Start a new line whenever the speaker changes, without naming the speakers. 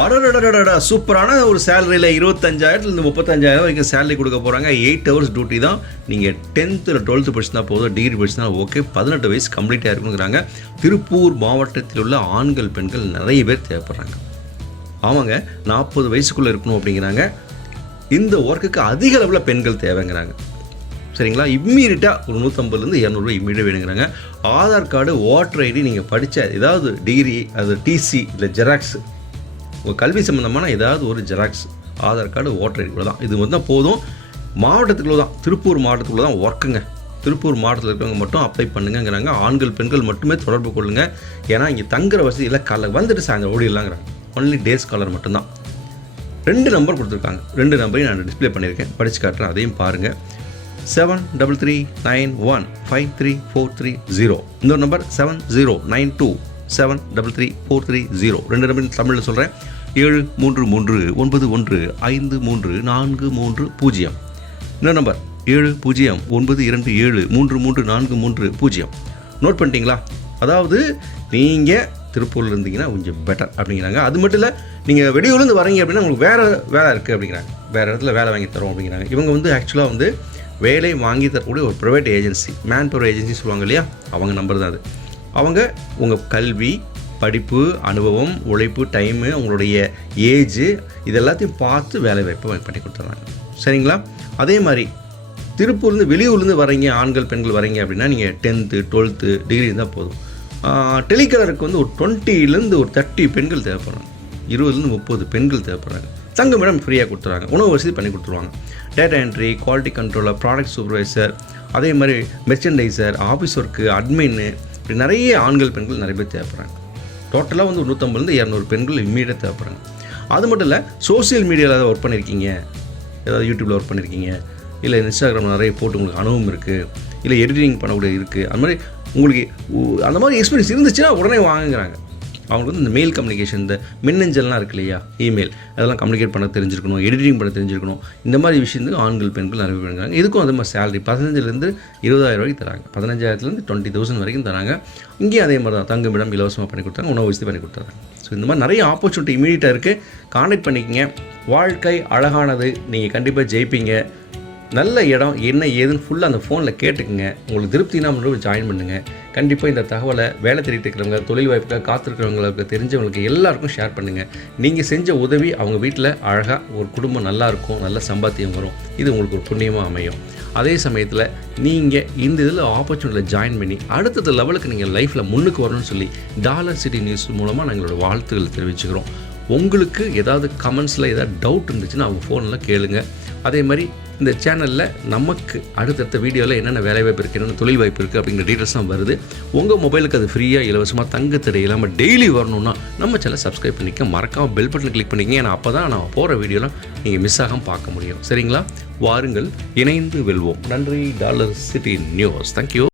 அடடடடடா சூப்பரான ஒரு சேலரியில் இருபத்தஞ்சாயிரத்துலேருந்து முப்பத்தஞ்சாயிரம் வரைக்கும் சேலரி கொடுக்க போகிறாங்க எயிட் ஹவர்ஸ் டியூட்டி தான். நீங்கள் டென்த்தில் டுவெல்த்து படிச்சுனா போதும் டிகிரி படிச்சுனா ஓகே பதினெட்டு வயசு கம்ப்ளீட்டாக இருக்குங்கிறாங்க திருப்பூர் மாவட்டத்தில் உள்ள ஆண்கள் பெண்கள் நிறைய பேர் தேவைப்படுறாங்க. ஆமாங்க நாற்பது வயசுக்குள்ளே இருக்கணும் அப்படிங்கிறாங்க. இந்த ஒர்க்குக்கு அதிக அளவில் பெண்கள் தேவைங்கிறாங்க. சரிங்களா? இம்மீடியட்டாக ஒரு நூற்றம்பதுலேருந்து இரநூறுவா இம்மீடியட் வேணுங்கிறாங்க. ஆதார் கார்டு ஓட்டர் ஐடி நீங்கள் படித்த ஏதாவது டிகிரி அது டிசி இல்லை ஜெராக்ஸ் உங்கள் கல்வி சம்மந்தமான ஏதாவது ஒரு xerox Aadhaar card voter ID தான் இது வந்து தான் போதும். மாவட்டத்துக்குள்ளே தான் திருப்பூர் மாவட்டத்துக்குள்ளே தான் ஒர்க்குங்க. திருப்பூர் மாவட்டத்தில் இருக்கிறவங்க மட்டும் அப்ளை பண்ணுங்கங்கிறாங்க. ஆண்கள் பெண்கள் மட்டுமே தொடர்பு கொள்ளுங்கள் ஏன்னா இங்கே தங்குற வசதி இல்லை. காலைல வந்துட்டு சாயந்தரம் ஓடிடலாங்கிறாங்க ஒன்லி டேஸ் காலர் மட்டும்தான். ரெண்டு நம்பர் கொடுத்துருக்காங்க. ரெண்டு நம்பரையும் நான் டிஸ்ப்ளே பண்ணியிருக்கேன். படித்து காட்டுறேன். அதையும் பாருங்கள் seven double three nine one five three four three zero இன்னொரு number seven zero nine two seven double three four three zero ரெண்டு நம்பர் தமிழில் சொல்கிறேன் ஏழு மூன்று மூன்று ஒன்பது ஒன்று ஐந்து மூன்று நான்கு மூன்று பூஜ்ஜியம். இன்னொரு நம்பர் ஏழு பூஜ்ஜியம் ஒன்பது இரண்டு ஏழு மூன்று மூன்று நான்கு மூன்று பூஜ்ஜியம். நோட் பண்ணிட்டீங்களா? அதாவது நீங்கள் திருப்பூரில் இருந்தீங்கன்னா கொஞ்சம் பெட்டர் அப்படிங்கிறாங்க. அது மட்டும் இல்லை நீங்கள் வெளியூர்லேருந்து வரீங்க அப்படின்னா உங்களுக்கு வேறு வேலை இருக்குது அப்படிங்கிறாங்க. வேறு இடத்துல வேலை வாங்கி தரோம் அப்படிங்கிறாங்க. இவங்க வந்து ஆக்சுவலாக வந்து வேலை வாங்கி தரக்கூடிய ஒரு private agency man power agency சொல்லுவாங்க இல்லையா? அவங்க நம்பர் தான் அது. அவங்க உங்கள் கல்வி படிப்பு அனுபவம் உழைப்பு டைமு உங்களுடைய ஏஜு இது எல்லாத்தையும் பார்த்து வேலை வாய்ப்பு பண்ணி கொடுத்துட்றாங்க. சரிங்களா? அதே மாதிரி திருப்பூர்லேருந்து வெளியூர்லேருந்து வரீங்க ஆண்கள் பெண்கள் வரீங்க அப்படின்னா நீங்கள் டென்த்து டுவெல்த்து டிகிரி இருந்தால் போதும். டெலிகலருக்கு வந்து ஒரு டுவெண்ட்டிலேருந்து ஒரு தேர்ட்டி பெண்கள் தேவைப்படுறாங்க. இருபதுலேருந்து முப்பது பெண்கள் தேவைப்படுறாங்க. தங்குமிடம் ஃப்ரீயாக கொடுத்துருவாங்க உணவு வசதி பண்ணி கொடுத்துருவாங்க. Data entry quality controller product supervisor அதே மாதிரி மெர்ச்சன்டைசர் ஆஃபீஸ் ஒர்க்கு அட்மின்னு இப்படி நிறைய ஆண்கள் பெண்கள் நிறைய பேர் தேவைப்படுறாங்க. டோட்டலாக வந்து நூற்றம்பதுலேருந்து இரநூறு பெண்கள் இம்மீடியட் தேவைப்படுறாங்க. அது மட்டும் இல்லை சோஷியல் மீடியாவில் ஏதாவது ஒர்க் பண்ணியிருக்கீங்க ஏதாவது யூடியூப்பில் ஒர்க் பண்ணியிருக்கீங்க இல்லை இன்ஸ்டாகிராமில் நிறைய போட்டு உங்களுக்கு அனுபவம் இருக்குது இல்லை எடிட்டிங் பண்ணக்கூடிய இருக்குது அந்த மாதிரி உங்களுக்கு உ- அந்த மாதிரி எக்ஸ்பீரியன்ஸ் இருந்துச்சுன்னா உடனே வாங்குங்கிறாங்க. அவங்களுக்கு வந்து இந்த மெயில் கம்யூனிகேஷன் இந்த மின்னஞ்சல்லாம் இருக்கு இல்லையா? இமெயில் அதெல்லாம் கம்யூனிகேட் பண்ண தெரிஞ்சிருக்கணும் எடிட்டிங் பண்ண தெரிஞ்சிருக்கணும். இந்த மாதிரி விஷயத்துக்கு ஆண்கள் பெண்கள் நிறைய பண்ணுறாங்க இதுக்கும் அதே மாதிரி சேலரி பதினஞ்சுலேருந்து இருபதாயிரம் வரைக்கும் தராங்க. பதினஞ்சாயிரத்துலேருந்து டுவெண்ட்டி தௌசண்ட் வரைக்கும் தராங்க. இங்கேயும் அதே மாதிரி தான். தங்குமிடம் இலவசமாக பண்ணி கொடுத்தாங்க உணவு வசதி பண்ணி கொடுத்தாங்க. ஸோ இந்த மாதிரி நிறைய ஆப்பர்ச்சுனிட்டி இமீடியட்டாக இருக்குது கான்டெக்ட் பண்ணிக்கங்க. வாழ்க்கை அழகானது. நீங்கள் கண்டிப்பாக ஜெயிப்பீங்க. நல்ல இடம் என்ன ஏதுன்னு ஃபுல்லாக அந்த ஃபோனில் கேட்டுக்குங்க. உங்களுக்கு திருப்தினா மட்டும் ஜாயின் பண்ணுங்கள் கண்டிப்பாக இந்த தகவலை வேலை தேடிட்டு இருக்கிறவங்க தொழில் வாய்ப்புக்காக காத்திருக்கிறவங்களுக்கு தெரிஞ்சவங்களுக்கு எல்லாருக்கும் ஷேர் பண்ணுங்கள் நீங்கள் செஞ்ச உதவி அவங்க வீட்டில் அழகாக ஒரு குடும்பம் நல்லாயிருக்கும் நல்ல சம்பாத்தியம் வரும். இது உங்களுக்கு ஒரு புண்ணியமாக அமையும். அதே சமயத்தில் நீங்கள் இந்த இதில் ஆப்பர்ச்சுனிட்டியில் ஜாயின் பண்ணி அடுத்தது லெவலுக்கு நீங்கள் லைஃப்பில் முன்னுக்கு வரணும்னு சொல்லி டாலர் சிட்டி நியூஸ் மூலமாக நாங்களோட வாழ்த்துக்கள் தெரிவிச்சுக்கிறோம். உங்களுக்கு ஏதாவது கமெண்ட்ஸில் ஏதாவது டவுட் இருந்துச்சுன்னா அவங்க ஃபோனில் கேளுங்கள் அதே மாதிரி இந்த சேனலில் நமக்கு அடுத்தடுத்த வீடியோவில் என்னென்ன வேலை வாய்ப்பு இருக்குது என்னென்ன தொழில் வாய்ப்பு இருக்குது அப்படிங்கிற டீட்டெயில்ஸ்லாம் வருது. உங்கள் மொபைலுக்கு அது ஃப்ரீயாக இலவசமாக தங்குத்தடை இல்லாமல் டெய்லி வரணும்னா நம்ம சேனல் சப்ஸ்கிரைப் பண்ணிக்க மறக்காமல் பெல் பட்டன் கிளிக் பண்ணிக்கங்க. ஏன்னா அப்போ தான் நான் போகிற வீடியோலாம் நீங்கள் மிஸ் ஆகாமல் பார்க்க முடியும். சரிங்களா? வாருங்கள் இணைந்து வெல்வோம். நன்றி டாலர் சிட்டி நியூஸ். தேங்க்யூ